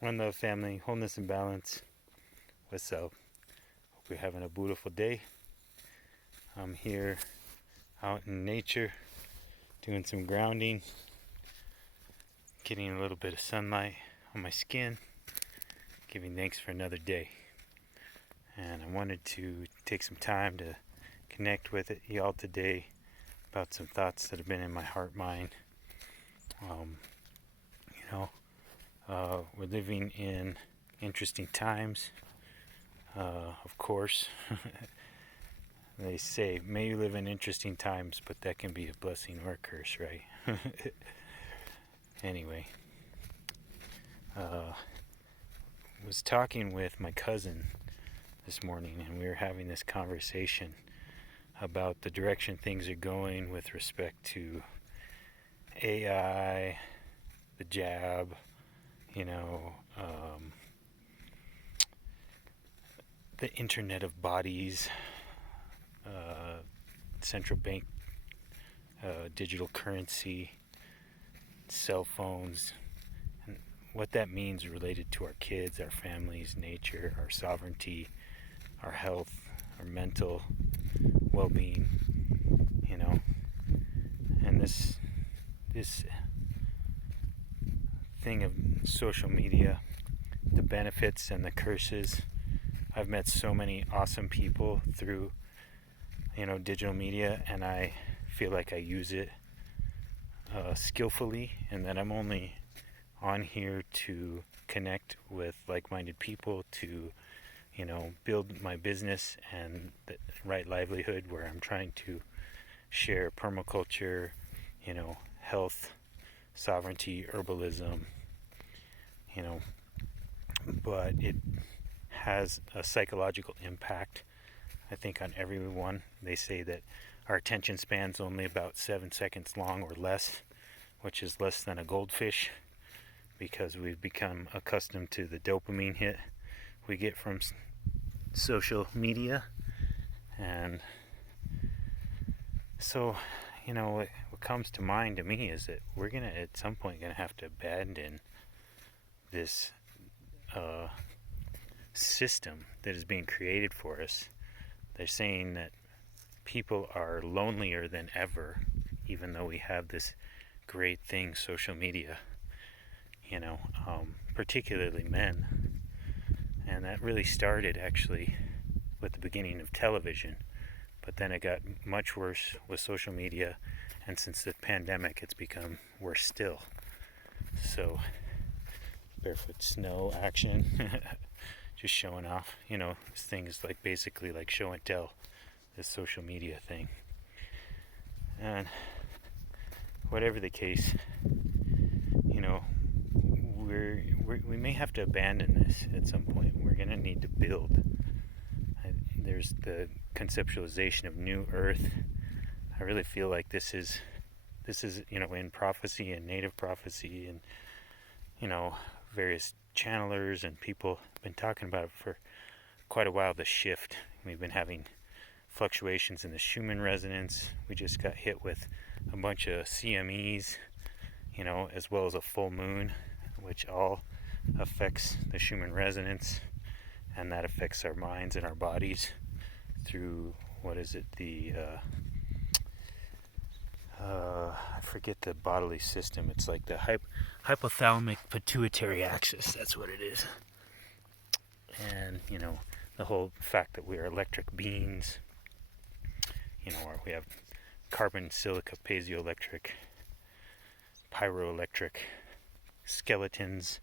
One love, family, wholeness and balance. What's up? Hope you're having a beautiful day. I'm here out in nature doing some grounding, getting a little bit of sunlight on my skin, giving thanks for another day. And I wanted to take some time to connect with y'all today about some thoughts that have been in my heart mind. Um, you know, we're living in interesting times. Of course, they say, may you live in interesting times, but that can be a blessing or a curse, right? Anyway, was talking with my cousin this morning, and we were having this conversation about the direction things are going with respect to AI, the jab, the Internet of Bodies, central bank, digital currency, cell phones, and what that means related to our kids, our families, nature, our sovereignty, our health, our mental well-being, and this thing of social media, the benefits and the curses. I've met so many awesome people through digital media, and I feel like I use it skillfully, and that I'm only on here to connect with like-minded people, to build my business and the right livelihood, where I'm trying to share permaculture, health, sovereignty, herbalism, but it has a psychological impact, I think, on everyone. They say that our attention span's only about 7 seconds long or less, which is less than a goldfish, because we've become accustomed to the dopamine hit we get from social media. And so, what comes to mind to me is that we're gonna at some point gonna have to abandon this system that is being created for us. They're saying that people are lonelier than ever, even though we have this great thing, social media, particularly men. And that really started actually with the beginning of television, but then it got much worse with social media, and since the pandemic it's become worse still. So barefoot snow action, just showing off, this thing is like basically like show and tell, this social media thing. And whatever the case, we may have to abandon this at some point. We're going to need to build. There's the conceptualization of new earth. I really feel like this is in prophecy and native prophecy, and various channelers and people have been talking about it for quite a while, the shift. We've been having fluctuations in the Schumann resonance. We just got hit with a bunch of CMEs, as well as a full moon, which all affects the Schumann resonance, and that affects our minds and our bodies through, I forget the bodily system. It's like the hypothalamic pituitary axis. That's what it is. And the whole fact that we are electric beings, or we have carbon, silica, piezoelectric, pyroelectric skeletons.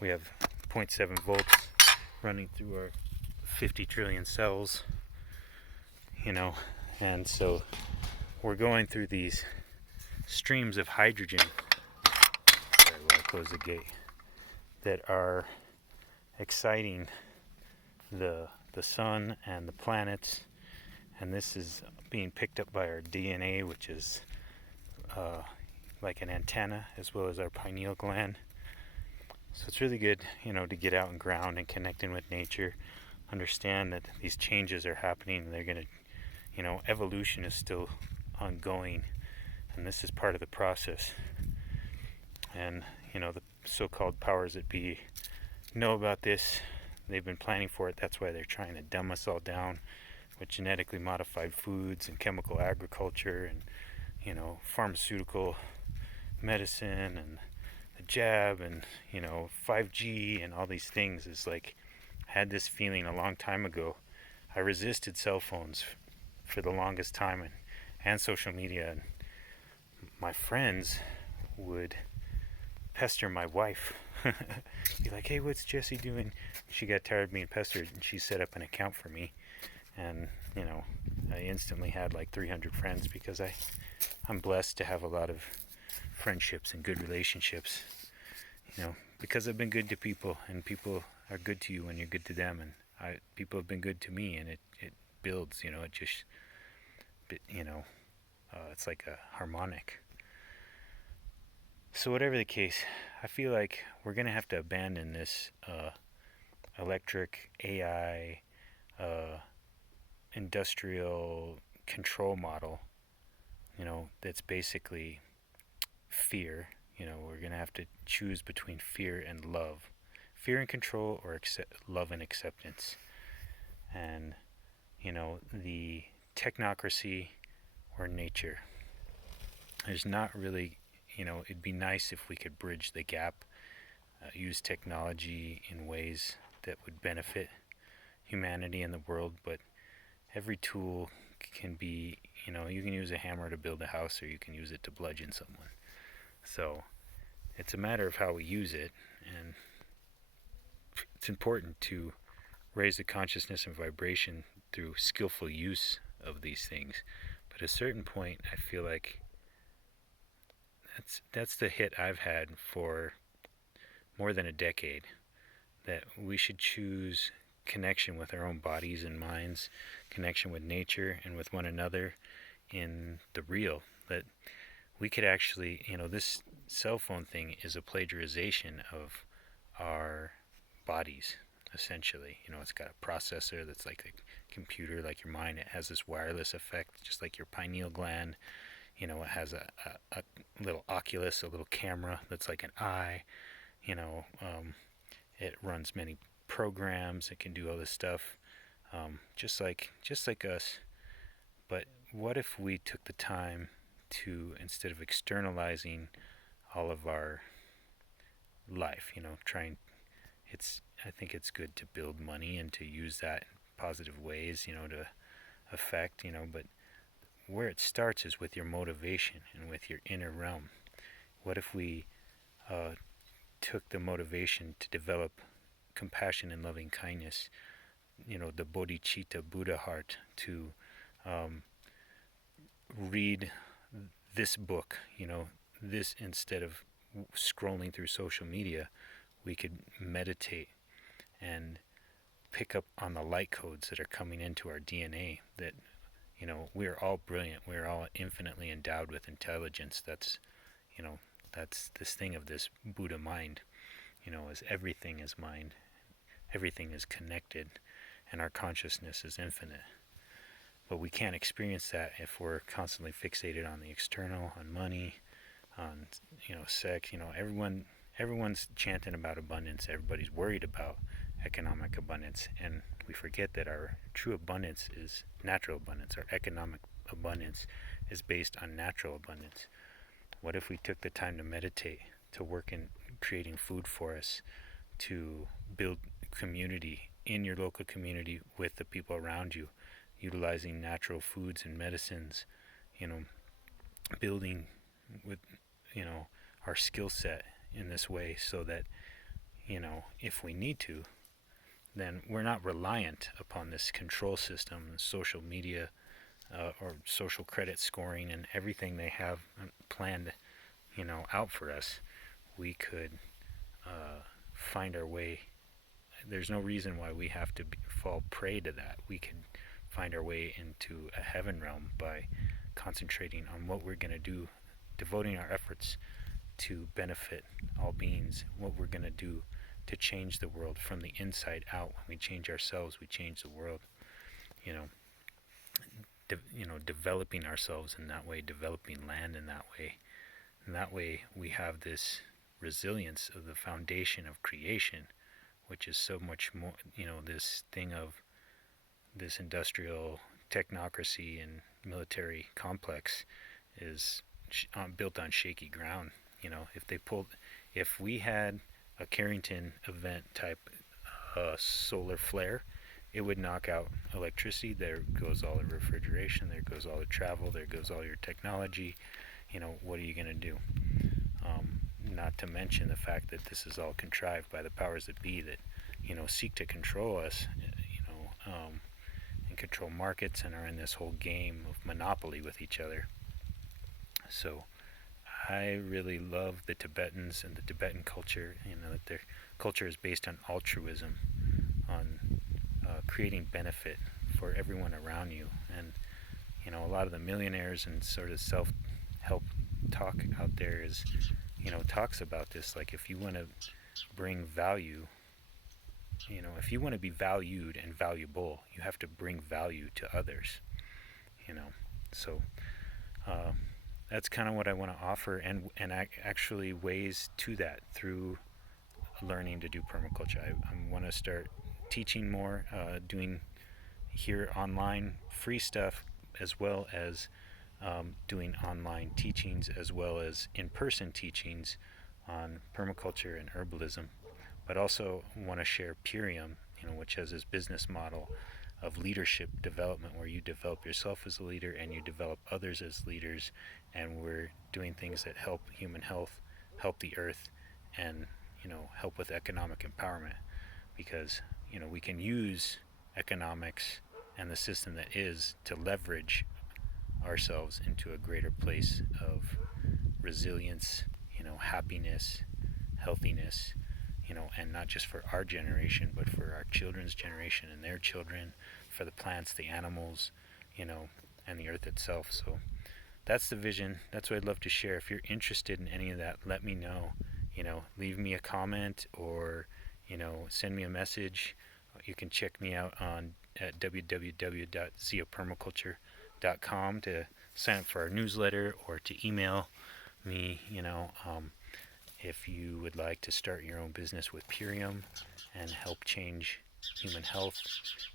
We have 0.7 volts running through our 50 trillion cells, and so we're going through these streams of hydrogen, sorry, while I close the gate, that are exciting the sun and the planets, and this is being picked up by our DNA, which is like an antenna, as well as our pineal gland. So it's really good, to get out and ground and connecting with nature, understand that these changes are happening, and they're going to, evolution is still ongoing, and this is part of the process. And, the so-called powers that be know about this. They've been planning for it. That's why they're trying to dumb us all down with genetically modified foods and chemical agriculture and, pharmaceutical medicine and the jab and, 5G and all these things. Is like, I had this feeling a long time ago. I resisted cell phones for the longest time, and social media. And my friends would pester my wife. Be like, hey, what's Jesse doing? She got tired of being pestered, and she set up an account for me. And, I instantly had like 300 friends because I'm blessed to have a lot of friendships and good relationships, because I've been good to people, and people are good to you when you're good to them. And people have been good to me, and it builds, it just, it's like a harmonic. So, whatever the case, I feel like we're going to have to abandon this electric AI industrial control model, that's basically fear. We're going to have to choose between fear and love. Fear and control, or love and acceptance. And, the technocracy or nature. There's not really, it'd be nice if we could bridge the gap, use technology in ways that would benefit humanity and the world, but every tool can be, you can use a hammer to build a house, or you can use it to bludgeon someone. So it's a matter of how we use it, and it's important to raise the consciousness and vibration through skillful use of these things. But at a certain point, I feel like that's the hit I've had for more than a decade, that we should choose connection with our own bodies and minds, connection with nature and with one another in the real. That we could actually, this cell phone thing is a plagiarization of our bodies, essentially. It's got a processor that's like a computer, like your mind. It has this wireless effect, just like your pineal gland. It has a little oculus, a little camera that's like an eye. It runs many programs. It can do all this stuff, just like us. But what if we took the time to, instead of externalizing all of our life, trying, I think it's good to build money and to use that in positive ways, to affect, but where it starts is with your motivation and with your inner realm. What if we took the motivation to develop compassion and loving kindness, the bodhicitta Buddha heart, to read this book, this, instead of scrolling through social media, we could meditate and pick up on the light codes that are coming into our DNA, that, we're all brilliant, we're all infinitely endowed with intelligence. That's, that's this thing of this Buddha mind, as everything is mind, everything is connected, and our consciousness is infinite. But we can't experience that if we're constantly fixated on the external, on money, on, sex. Everyone's chanting about abundance. Everybody's worried about economic abundance, and we forget that our true abundance is natural abundance. Our economic abundance is based on natural abundance. What if we took the time to meditate, to work in creating food for us, to build community in your local community with the people around you, utilizing natural foods and medicines, building with, our skill set in this way, so that, if we need to, then we're not reliant upon this control system, social media, or social credit scoring, and everything they have planned, out for us. We could find our way. There's no reason why we have to fall prey to that. We can find our way into a heaven realm by concentrating on what we're going to do, devoting our efforts to benefit all beings, what we're going to do to change the world from the inside out. When we change ourselves, we change the world. Developing ourselves in that way, developing land in that way. And that way we have this resilience of the foundation of creation, which is so much more, this thing of this industrial technocracy and military complex is built on shaky ground. If we had a Carrington event type solar flare, it would knock out electricity. There goes all the refrigeration. There goes all the travel. There goes all your technology. What are you going to do? Not to mention the fact that this is all contrived by the powers that be that, seek to control us, and control markets and are in this whole game of monopoly with each other. So I really love the Tibetans and the Tibetan culture. That their culture is based on altruism, on creating benefit for everyone around you. And a lot of the millionaires and sort of self-help talk out there is, talks about this. Like, if you want to bring value, if you want to be valued and valuable, you have to bring value to others. So that's kind of what I want to offer, and actually ways to that through learning to do permaculture. I want to start teaching more, doing here online free stuff, as well as doing online teachings, as well as in-person teachings on permaculture and herbalism. But also want to share Purium, which has this business model of leadership development where you develop yourself as a leader and you develop others as leaders, and we're doing things that help human health, help the earth, and help with economic empowerment, because we can use economics and the system that is to leverage ourselves into a greater place of resilience, happiness, healthiness, and not just for our generation, but for our children's generation and their children, for the plants, the animals, and the earth itself. So that's the vision. That's what I'd love to share. If you're interested in any of that, let me know. Leave me a comment, or send me a message. You can check me out at www.zeopermaculture.com to sign up for our newsletter, or to email me. If you would like to start your own business with Purium and help change human health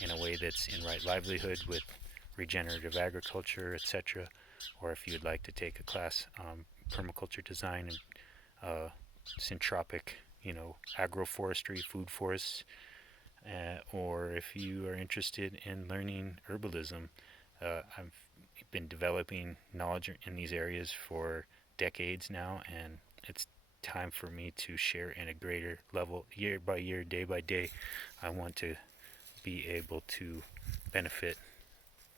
in a way that's in right livelihood with regenerative agriculture, etc., or if you'd like to take a class on permaculture design and syntropic, agroforestry, food forests, or if you are interested in learning herbalism, I've been developing knowledge in these areas for decades now, and it's time for me to share in a greater level, year by year, day by day. I want to be able to benefit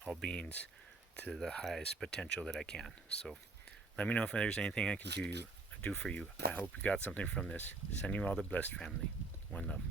all beings to the highest potential that I can. So let me know if there's anything I can do for you. I hope you got something from this. Sending you all the blessed, family. One love.